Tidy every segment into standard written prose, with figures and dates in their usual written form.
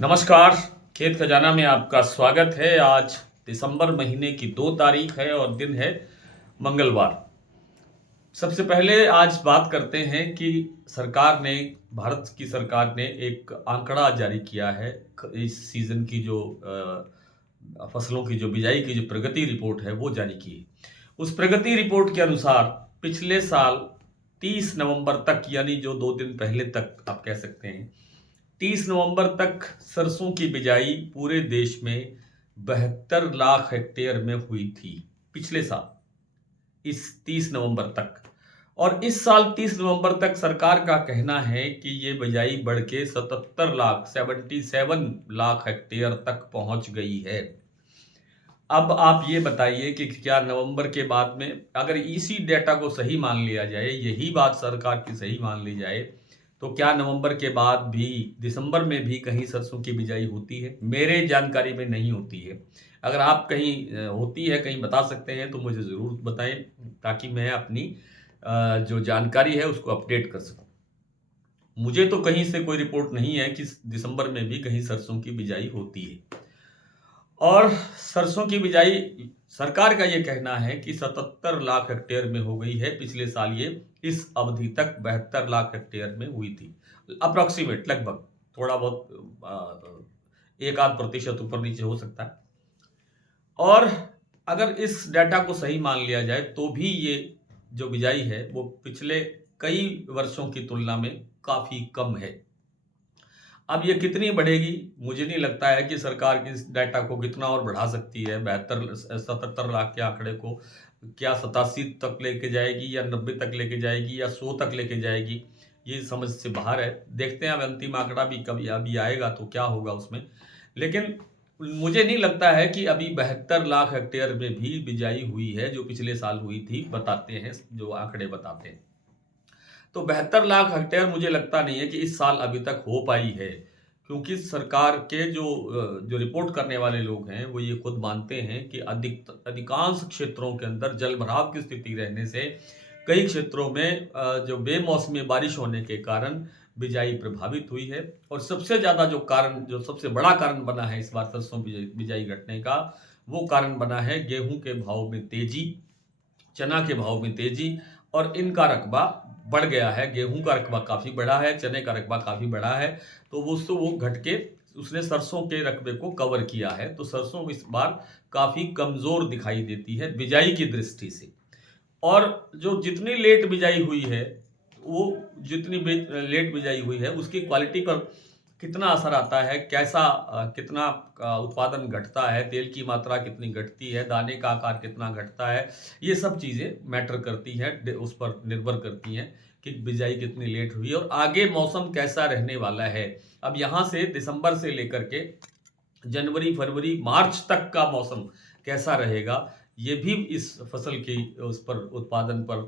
नमस्कार। खेत खजाना में आपका स्वागत है। आज दिसंबर महीने की 2 तारीख है और दिन है मंगलवार। सबसे पहले आज बात करते हैं कि सरकार ने भारत की सरकार ने एक आंकड़ा जारी किया है। इस सीजन की जो फसलों की जो बिजाई की जो प्रगति रिपोर्ट है वो जारी की है। उस प्रगति रिपोर्ट के अनुसार पिछले साल 30 नवंबर तक, यानी जो 2 दिन पहले तक आप कह सकते हैं, 30 नवंबर तक सरसों की बिजाई पूरे देश में 72 लाख हेक्टेयर में हुई थी। पिछले साल इस 30 नवंबर तक, और इस साल 30 नवंबर तक सरकार का कहना है कि ये बिजाई बढ़ के 77 लाख हेक्टेयर तक पहुंच गई है। अब आप ये बताइए कि क्या नवंबर के बाद में अगर इसी डेटा को सही मान लिया जाए, यही बात सरकार की सही मान ली जाए, तो क्या नवंबर के बाद भी दिसंबर में भी कहीं सरसों की बिजाई होती है? मेरे जानकारी में नहीं होती है। अगर आप कहीं होती है, कहीं बता सकते हैं तो मुझे ज़रूर बताएं, ताकि मैं अपनी जो जानकारी है उसको अपडेट कर सकूं। मुझे तो कहीं से कोई रिपोर्ट नहीं है कि दिसंबर में भी कहीं सरसों की बिजाई होती है। और सरसों की बिजाई सरकार का ये कहना है कि 77 लाख हेक्टेयर में हो गई है। पिछले साल ये इस अवधि तक 72 लाख हेक्टेयर में हुई थी। अप्रॉक्सीमेट, लगभग, थोड़ा बहुत एक आध प्रतिशत ऊपर नीचे हो सकता है। और अगर इस डेटा को सही मान लिया जाए तो भी ये जो बिजाई है वो पिछले कई वर्षों की तुलना में काफ़ी कम है। अब ये कितनी बढ़ेगी, मुझे नहीं लगता है कि सरकार इस डाटा को कितना और बढ़ा सकती है। 77 लाख के आंकड़े को क्या 87 तक लेके जाएगी या 90 तक लेके जाएगी या 100 तक लेके जाएगी, ये समझ से बाहर है। देखते हैं अब अंतिम आंकड़ा भी कभी अभी आएगा तो क्या होगा उसमें। लेकिन मुझे नहीं लगता है कि अभी 72 लाख हेक्टेयर में भी बिजाई हुई है जो पिछले साल हुई थी, बताते हैं जो आंकड़े बताते हैं। तो 72 लाख हेक्टेयर मुझे लगता नहीं है कि इस साल अभी तक हो पाई है, क्योंकि सरकार के जो रिपोर्ट करने वाले लोग हैं वो ये खुद मानते हैं कि अधिकांश क्षेत्रों के अंदर जलभराव की स्थिति रहने से कई क्षेत्रों में जो बेमौसमी बारिश होने के कारण बिजाई प्रभावित हुई है। और सबसे ज़्यादा जो सबसे बड़ा कारण बना है इस बार सरसों बिजाई घटने का, वो कारण बना है गेहूं के भाव में तेजी, चना के भाव में तेजी, और इनका रकबा बढ़ गया है। गेहूं का रकबा काफ़ी बढ़ा है, चने का रकबा काफ़ी बढ़ा है, तो वो घट के उसने सरसों के रकबे को कवर किया है। तो सरसों इस बार काफ़ी कमज़ोर दिखाई देती है बिजाई की दृष्टि से। और जो जितनी लेट बिजाई हुई है, वो लेट बिजाई हुई है उसकी क्वालिटी पर कितना असर आता है, कैसा कितना उत्पादन घटता है, तेल की मात्रा कितनी घटती है, दाने का आकार कितना घटता है, ये सब चीज़ें मैटर करती हैं, उस पर निर्भर करती हैं कि बिजाई कितनी लेट हुई और आगे मौसम कैसा रहने वाला है। अब यहाँ से दिसंबर से लेकर के जनवरी, फरवरी, मार्च तक का मौसम कैसा रहेगा, ये भी इस फसल की उस पर उत्पादन पर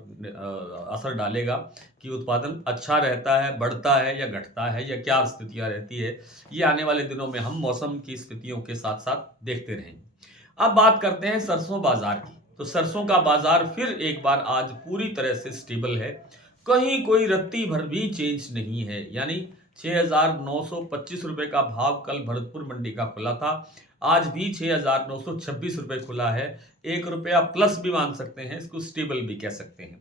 असर डालेगा कि उत्पादन अच्छा रहता है, बढ़ता है या घटता है, या क्या स्थितियाँ रहती है। ये आने वाले दिनों में हम मौसम की स्थितियों के साथ-साथ देखते रहेंगे। अब बात करते हैं सरसों बाज़ार की। तो सरसों का बाज़ार फिर एक बार आज पूरी तरह से स्टेबल है। कहीं कोई रत्ती भर भी चेंज नहीं है, यानी 6,925 रुपए का भाव कल भरतपुर मंडी का खुला था। आज भी 6,926 रुपए खुला है। 1 रुपया प्लस भी मान सकते हैं, इसको स्टेबल भी कह सकते हैं।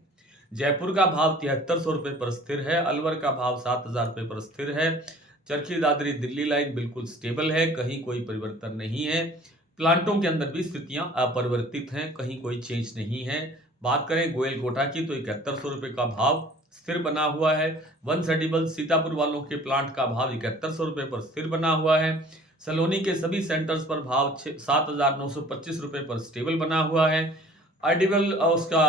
जयपुर का भाव 7300 रुपए पर स्थिर है। अलवर का भाव 7,000 रुपए पर स्थिर है। चरखी दादरी दिल्ली लाइन बिल्कुल स्टेबल है, कहीं कोई परिवर्तन नहीं है। प्लांटों के अंदर भी स्थितियां अपरिवर्तित हैं, कहीं कोई चेंज नहीं है। बात करें गोयल कोटा की तो 7100 रुपए का भाव स्थिर बना हुआ है। वन सेडिबल सीतापुर वालों के प्लांट का भाव 7100 रुपए पर स्थिर बना हुआ है। सलोनी के सभी सेंटर्स पर भाव 7,925 रुपए पर स्टेबल बना हुआ है। आर्डिवल उसका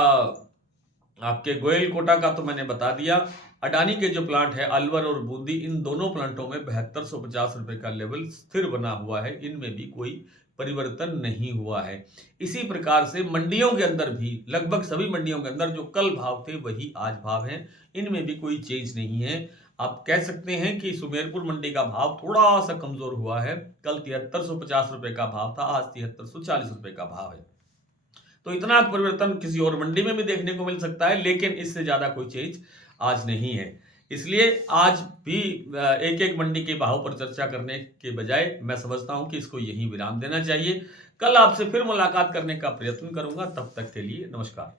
आपके गोयल कोटा का तो मैंने बता दिया। अडानी के जो प्लांट है अलवर और बूंदी, इन दोनों प्लांटों में 7250 रुपए का लेवल स्थिर बना हुआ है, इनमें भी कोई परिवर्तन नहीं हुआ है। इसी प्रकार से मंडियों के अंदर भी लगभग सभी मंडियों के अंदर जो कल भाव थे वही आज भाव हैं, इनमें भी कोई चेंज नहीं है। आप कह सकते हैं कि सुमेरपुर मंडी का भाव थोड़ा सा कमजोर हुआ है। कल 7350 रुपए का भाव था, आज 7340 रुपए का भाव है। तो इतना परिवर्तन किसी और मंडी में भी देखने को मिल सकता है, लेकिन इससे ज्यादा कोई चीज आज नहीं है। इसलिए आज भी एक एक मंडी के भाव पर चर्चा करने के बजाय मैं समझता हूं कि इसको यहीं विराम देना चाहिए। कल आपसे फिर मुलाकात करने का प्रयत्न करूंगा। तब तक के लिए नमस्कार।